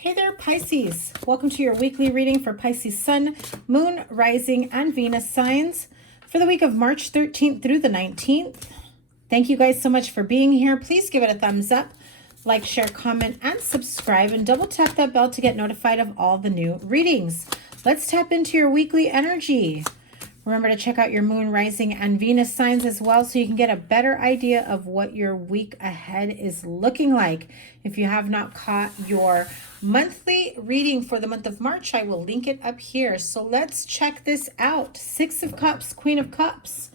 Hey there, Pisces. Welcome to your weekly reading for Pisces Sun, Moon, Rising, and Venus signs for the week of March 13th through the 19th. Thank you guys so much for being here. Please give it a thumbs up, like, share, comment, and subscribe, and double tap that bell to get notified of all the new readings. Let's tap into your weekly energy. Remember to check out your Moon, Rising, and Venus signs as well so you can get a better idea of what your week ahead is looking like. If you have not caught your monthly reading for the month of March, I will link it up here. So let's check this out. Six of Cups, Queen of Cups,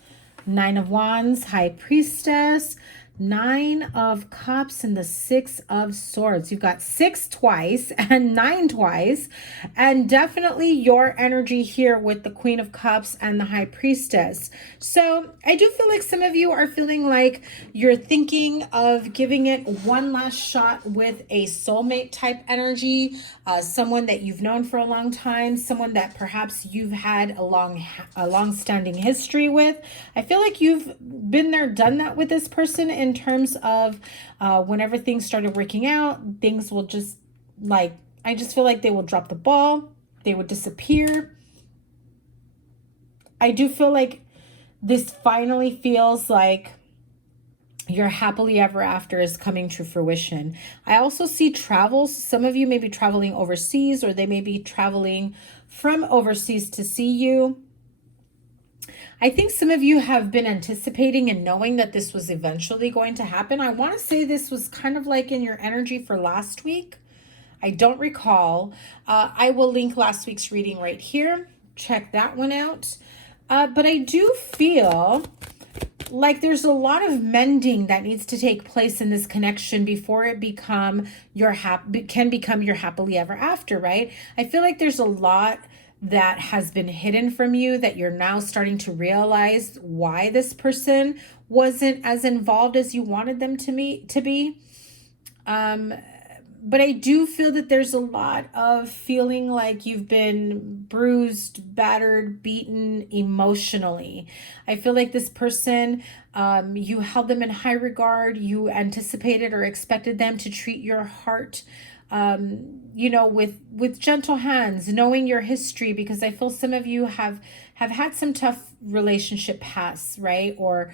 Nine of Wands, High Priestess, Nine of Cups, and the Six of Swords. You've got six twice and nine twice, and definitely your energy here with the Queen of Cups and the High Priestess. So I do feel like some of you are feeling like you're thinking of giving it one last shot with a soulmate type energy, someone that you've known for a long time, someone that perhaps you've had a long-standing history with. I feel like you've been there, done that with this person in terms of whenever things started working out, things will just I just feel like they will drop the ball. They would disappear. I do feel like this finally feels like your happily ever after is coming to fruition. I also see travels. Some of you may be traveling overseas, or they may be traveling from overseas to see you. I think some of you have been anticipating and knowing that this was eventually going to happen. I want to say this was kind of like in your energy for last week. I don't recall. I will link last week's reading right here. Check that one out. But I do feel like there's a lot of mending that needs to take place in this connection before it can become your happily ever after, right? I feel like there's a lot that has been hidden from you that you're now starting to realize why this person wasn't as involved as you wanted them to be. But I do feel that there's a lot of feeling like you've been bruised, battered, beaten emotionally. I feel like this person, you held them in high regard. You anticipated or expected them to treat your heart with gentle hands, knowing your history, because I feel some of you have had some tough relationship pasts, right? Or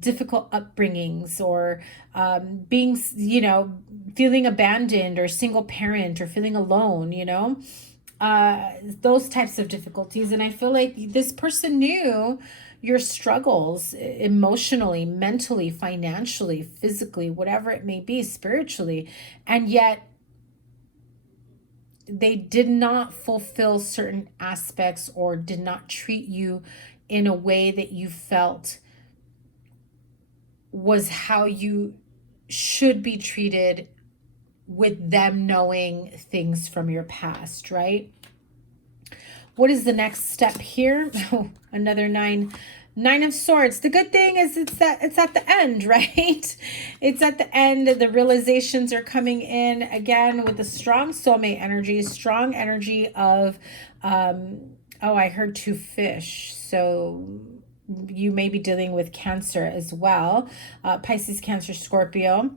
difficult upbringings, or being, feeling abandoned, or single parent, or feeling alone, those types of difficulties. And I feel like this person knew your struggles emotionally, mentally, financially, physically, whatever it may be, spiritually, and yet they did not fulfill certain aspects or did not treat you in a way that you felt was how you should be treated, with them knowing things from your past, right? What is the next step here? Oh, another nine of Swords. The good thing is it's at the end, right? It's at the end. The realizations are coming in again with the strong soulmate energy, strong energy of, I heard two fish. So you may be dealing with Cancer as well. Pisces, Cancer, Scorpio.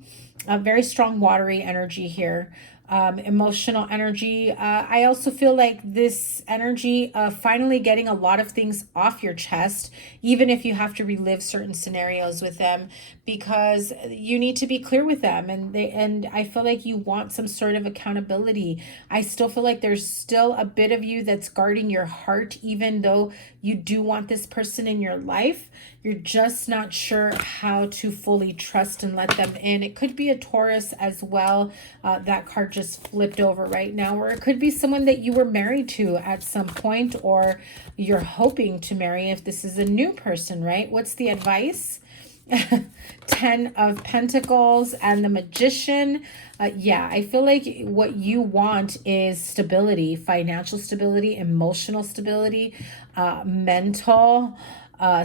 A very strong watery energy here. Emotional energy. I also feel like this energy of finally getting a lot of things off your chest, even if you have to relive certain scenarios with them, because you need to be clear with them, and I feel like you want some sort of accountability. I still feel like there's still a bit of you that's guarding your heart, even though you do want this person in your life. You're just not sure how to fully trust and let them in. It could be a Taurus as well. That card just flipped over right now, or it could be someone that you were married to at some point, or you're hoping to marry if this is a new person, right? What's the advice? 10 of Pentacles and the Magician. Yeah, I feel like what you want is stability, financial stability, emotional stability, mental,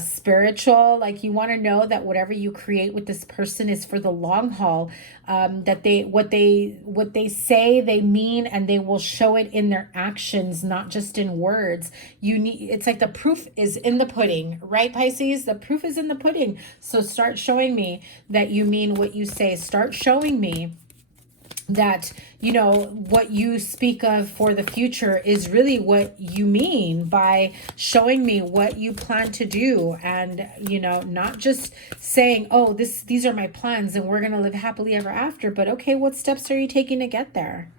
spiritual. Like, you want to know that whatever you create with this person is for the long haul, that what they say they mean, and they will show it in their actions, not just in words. It's like the proof is in the pudding, right, Pisces? The proof is in the pudding. So start showing me that you mean what you say. Start showing me that, you know, what you speak of for the future is really what you mean by showing me what you plan to do. And, you know, not just saying, oh, these are my plans and we're going to live happily ever after, but okay, what steps are you taking to get there?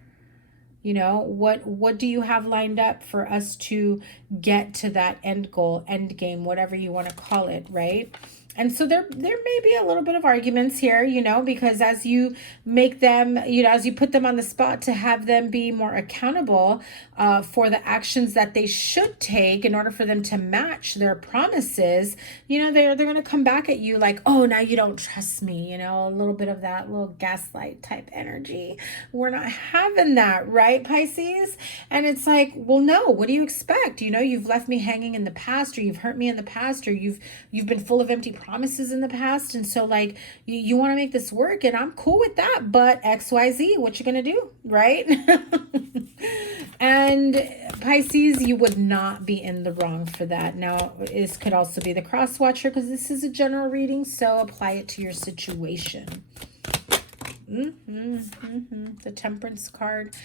You know, what do you have lined up for us to get to that end goal, end game, whatever you want to call it, right? And so there may be a little bit of arguments here, you know, because as you make them, you know, as you put them on the spot to have them be more accountable for the actions that they should take in order for them to match their promises, you know, they're going to come back at you like, oh, now you don't trust me, you know, a little bit of that little gaslight type energy. We're not having that, right, Pisces? And it's like, well, no, what do you expect? You know, you've left me hanging in the past, or you've hurt me in the past, or you've been full of empty promises in the past. And so like you want to make this work, and I'm cool with that, but XYZ, what you gonna do, right? And Pisces, you would not be in the wrong for that. Now, this could also be the cross watcher, because this is a general reading, so apply it to your situation. The Temperance card.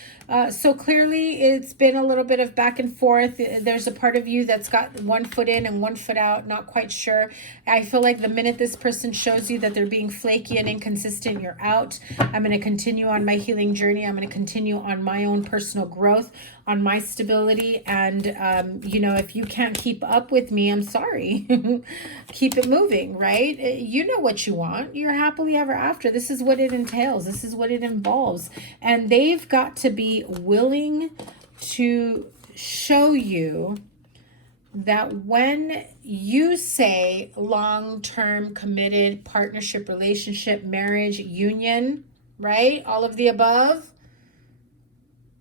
So clearly it's been a little bit of back and forth. There's a part of you that's got one foot in and one foot out, not quite sure. I feel like the minute this person shows you that they're being flaky and inconsistent, you're out. I'm going to continue on my healing journey. I'm going to continue on my own personal growth, on my stability. And, you know, if you can't keep up with me, I'm sorry. Keep it moving, right? You know what you want. You're happily ever after. This is what it entails. This is what it involves. And they've got to be willing to show you that when you say long-term committed partnership, relationship, marriage, union, right? All of the above,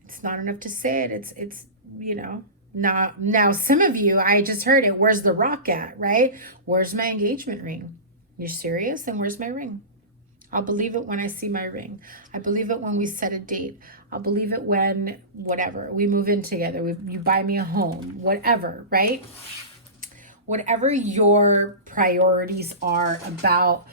it's not enough to say it. It's you know, now some of you, I just heard it, where's the rock at, right? Where's my engagement ring? You're serious? Then where's my ring? I'll believe it when I see my ring. I believe it when we set a date. I'll believe it when, whatever, we move in together. You buy me a home, whatever, right? Whatever your priorities are about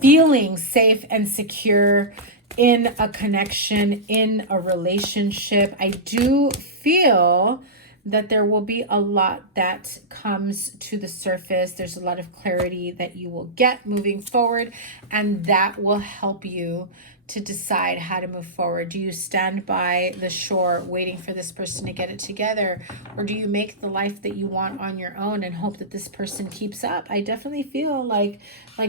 feeling safe and secure in a connection, in a relationship, I do feel that there will be a lot that comes to the surface. There's a lot of clarity that you will get moving forward, and that will help you to decide how to move forward. Do you stand by the shore waiting for this person to get it together, or do you make the life that you want on your own and hope that this person keeps up? I definitely feel like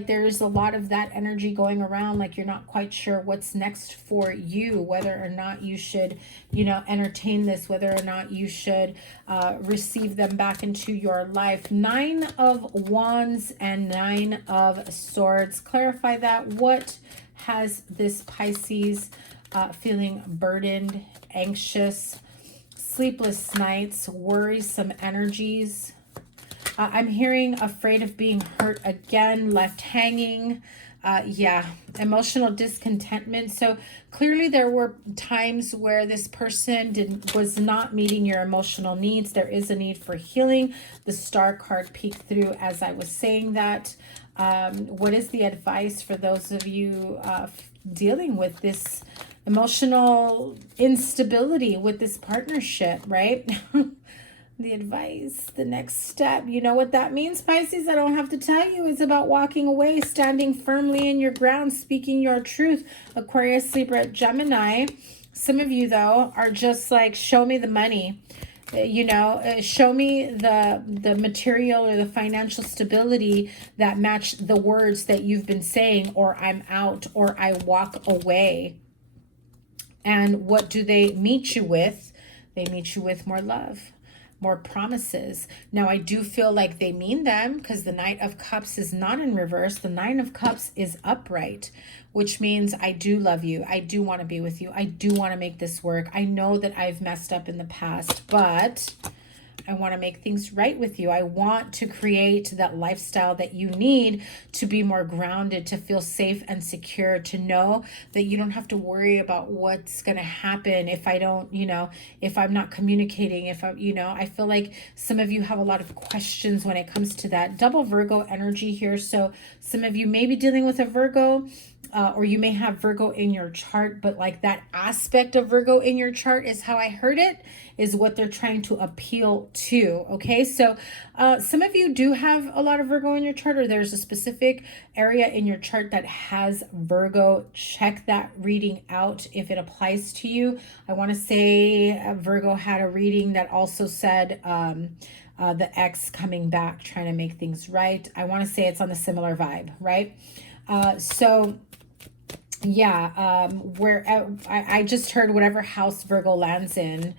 there's a lot of that energy going around, like you're not quite sure what's next for you, whether or not you should, you know, entertain this, whether or not you should receive them back into your life. 9 of Wands and 9 of Swords. Clarify that. What has this Pisces feeling burdened, anxious, sleepless nights, worrisome energies? I'm hearing afraid of being hurt again, left hanging. Yeah, emotional discontentment. So clearly there were times where this person was not meeting your emotional needs. There is a need for healing. The Star card peeked through as I was saying that. What is the advice for those of you dealing with this emotional instability with this partnership, right? The advice, the next step, you know what that means, Pisces? I don't have to tell you. It's about walking away, standing firmly in your ground, speaking your truth. Aquarius, Libra, Gemini. Some of you, though, are just like, show me the money. You know, show me the material or the financial stability that match the words that you've been saying, or I'm out, or I walk away. And what do they meet you with? They meet you with more love, more promises. Now, I do feel like they mean them, because the Knight of Cups is not in reverse. The Nine of Cups is upright, which means I do love you. I do want to be with you. I do want to make this work. I know that I've messed up in the past, but I want to make things right with you. I want to create that lifestyle that you need to be more grounded, to feel safe and secure, to know that you don't have to worry about what's going to happen if I don't, you know, if I'm not communicating, if I, you know, I feel like some of you have a lot of questions when it comes to that. Double Virgo energy here. So some of you may be dealing with a Virgo. or you may have Virgo in your chart, but like that aspect of Virgo in your chart is how I heard it, is what they're trying to appeal to. Okay, so some of you do have a lot of Virgo in your chart, or there's a specific area in your chart that has Virgo. Check that reading out if it applies to you. I want to say Virgo had a reading that also said the ex coming back, trying to make things right. I want to say it's on the similar vibe, right? So yeah, where I just heard whatever house Virgo lands in,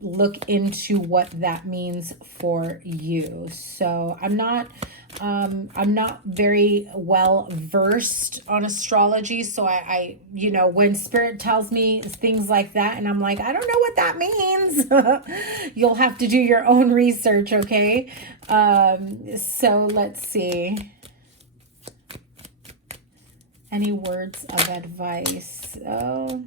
look into what that means for you. So I'm not very well versed on astrology, so I you know, when spirit tells me things like that and I'm like, I don't know what that means, you'll have to do your own research. Okay, so let's see. Any words of advice? Oh,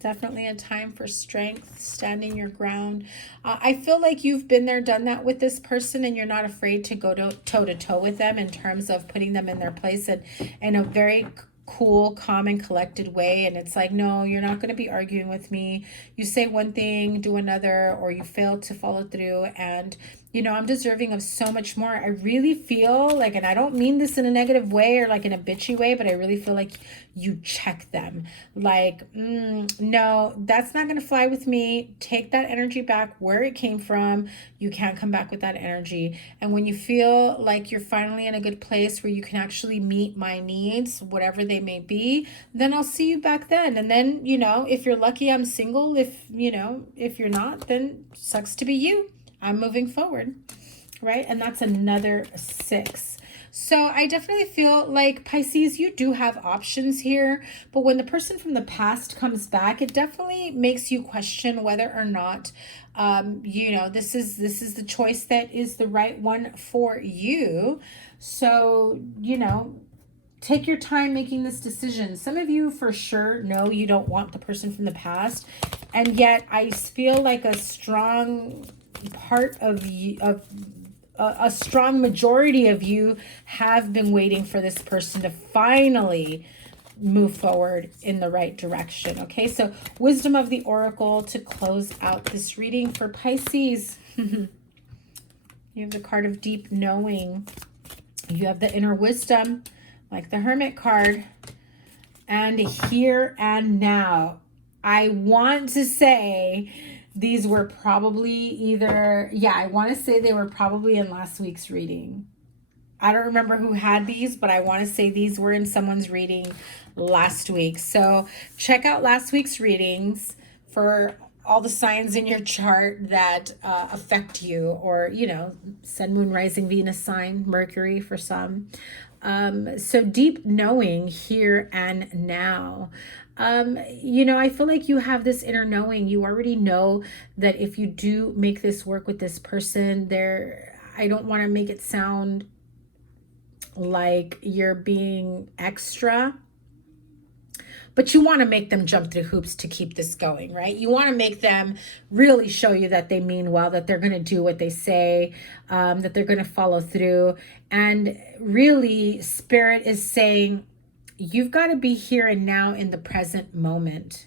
definitely a time for strength, standing your ground. I feel like you've been there, done that with this person, and you're not afraid to go toe to toe with them in terms of putting them in their place, and in a very cool, calm, and collected way. And it's like, no, you're not going to be arguing with me. You say one thing, do another, or you fail to follow through. And you know, I'm deserving of so much more. I really feel like, and I don't mean this in a negative way or like in a bitchy way, but I really feel like you check them. Like, no, that's not going to fly with me. Take that energy back where it came from. You can't come back with that energy. And when you feel like you're finally in a good place where you can actually meet my needs, whatever they may be, then I'll see you back then. And then, you know, if you're lucky, I'm single. If, you know, if you're not, then sucks to be you. I'm moving forward, right? And that's another 6. So I definitely feel like, Pisces, you do have options here, but when the person from the past comes back, it definitely makes you question whether or not, you know, this is the choice that is the right one for you. So, you know, take your time making this decision. Some of you for sure know you don't want the person from the past, and yet I feel like a strong part of you, a strong majority of you have been waiting for this person to finally move forward in the right direction. Okay, so wisdom of the oracle to close out this reading for Pisces. You have the card of deep knowing. You have the inner wisdom, like the Hermit card, and here and now. I want to say these were probably either, yeah, I want to say they were probably in last week's reading. I don't remember who had these, but I want to say these were in someone's reading last week. So check out last week's readings for all the signs in your chart that affect you, or, you know, Sun, Moon, Rising, Venus sign, Mercury for some. So deep knowing here and now. You know, I feel like you have this inner knowing. You already know that if you do make this work with this person, I don't want to make it sound like you're being extra, but you want to make them jump through hoops to keep this going, right? You want to make them really show you that they mean well, that they're going to do what they say, that they're going to follow through. And really, Spirit is saying, you've got to be here and now in the present moment.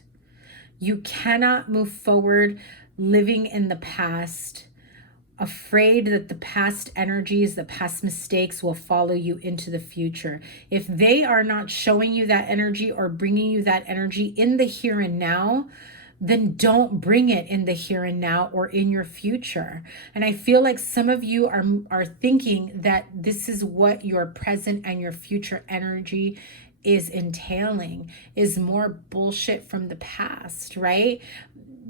You cannot move forward living in the past, afraid that the past energies, the past mistakes will follow you into the future. If they are not showing you that energy or bringing you that energy in the here and now, then don't bring it in the here and now or in your future. And I feel like some of you are thinking that this is what your present and your future energy is entailing, is more bullshit from the past, right?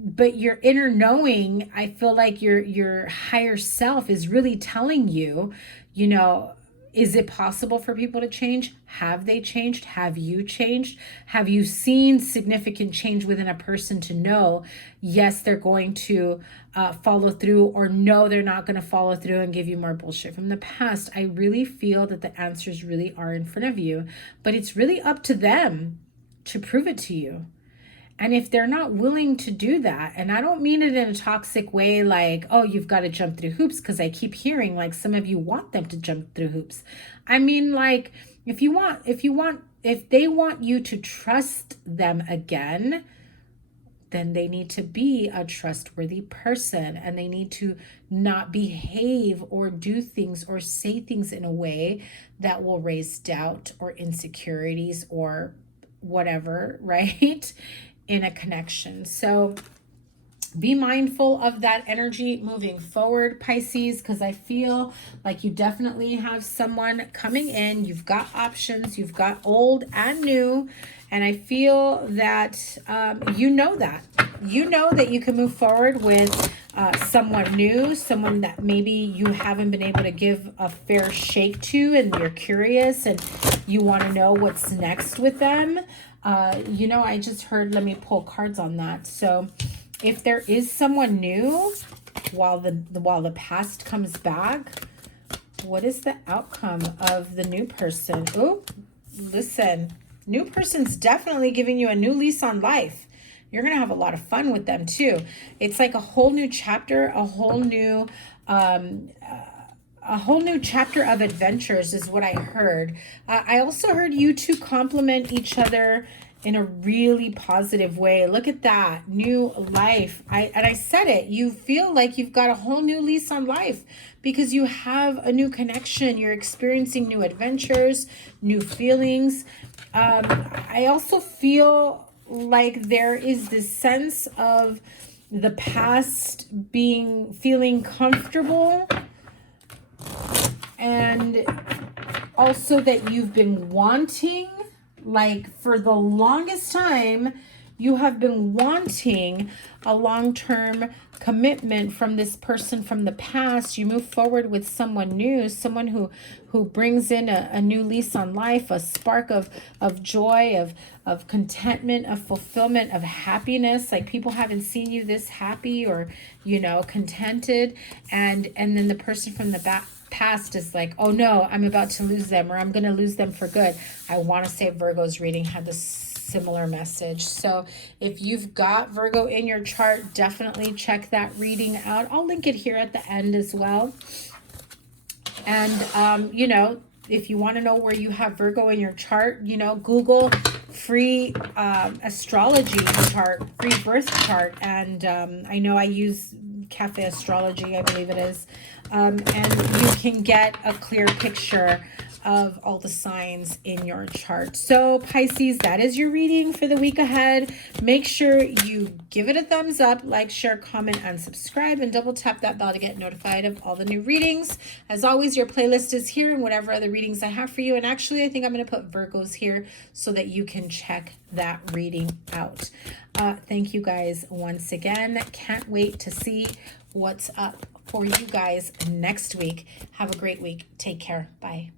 But your inner knowing, I feel like your higher self is really telling you, you know, is it possible for people to change? Have they changed? Have you changed? Have you seen significant change within a person to know, yes, they're going to follow through, or no, they're not going to follow through and give you more bullshit from the past? I really feel that the answers really are in front of you, but it's really up to them to prove it to you. And if they're not willing to do that, and I don't mean it in a toxic way, like, oh, you've got to jump through hoops, because I keep hearing like some of you want them to jump through hoops. I mean, like, if you want if they want you to trust them again, then they need to be a trustworthy person, and they need to not behave or do things or say things in a way that will raise doubt or insecurities or whatever, right? In a connection. So be mindful of that energy moving forward, Pisces, because I feel like you definitely have someone coming in. You've got options. You've got old and new. And I feel that you know that. You know that you can move forward with someone new, someone that maybe you haven't been able to give a fair shake to, and you're curious and you want to know what's next with them. You know, I just heard, let me pull cards on that. So if there is someone new while the past comes back, what is the outcome of the new person? Oh, listen, new person's definitely giving you a new lease on life. You're going to have a lot of fun with them too. It's like a whole new chapter, a whole new chapter of adventures is what I heard. I also heard you two complement each other in a really positive way. Look at that, new life. I said it, you feel like you've got a whole new lease on life because you have a new connection. You're experiencing new adventures, new feelings. I also feel like there is this sense of the past feeling comfortable, and also that you've been wanting, like for the longest time, you have been wanting a long-term commitment from this person from the past. You move forward with someone new, someone who brings in a new lease on life, a spark of joy, of contentment, of fulfillment, of happiness. Like people haven't seen you this happy or, you know, contented. And then the person from the past is like, oh no, I'm about to lose them, or I'm going to lose them for good. I want to say Virgo's reading had this similar message. So if you've got Virgo in your chart, definitely check that reading out. I'll link it here at the end as well. And, you know, if you want to know where you have Virgo in your chart, you know, Google free astrology chart, free birth chart. And I know I use Cafe Astrology, I believe it is. And you can get a clear picture of all the signs in your chart. So Pisces, that is your reading for the week ahead. Make sure you give it a thumbs up, like, share, comment, and subscribe, and double tap that bell to get notified of all the new readings. As always, your playlist is here and whatever other readings I have for you. And actually, I think I'm going to put Virgos here so that you can check that reading out. Thank you guys once again. Can't wait to see what's up for you guys next week. Have a great week. Take care. Bye.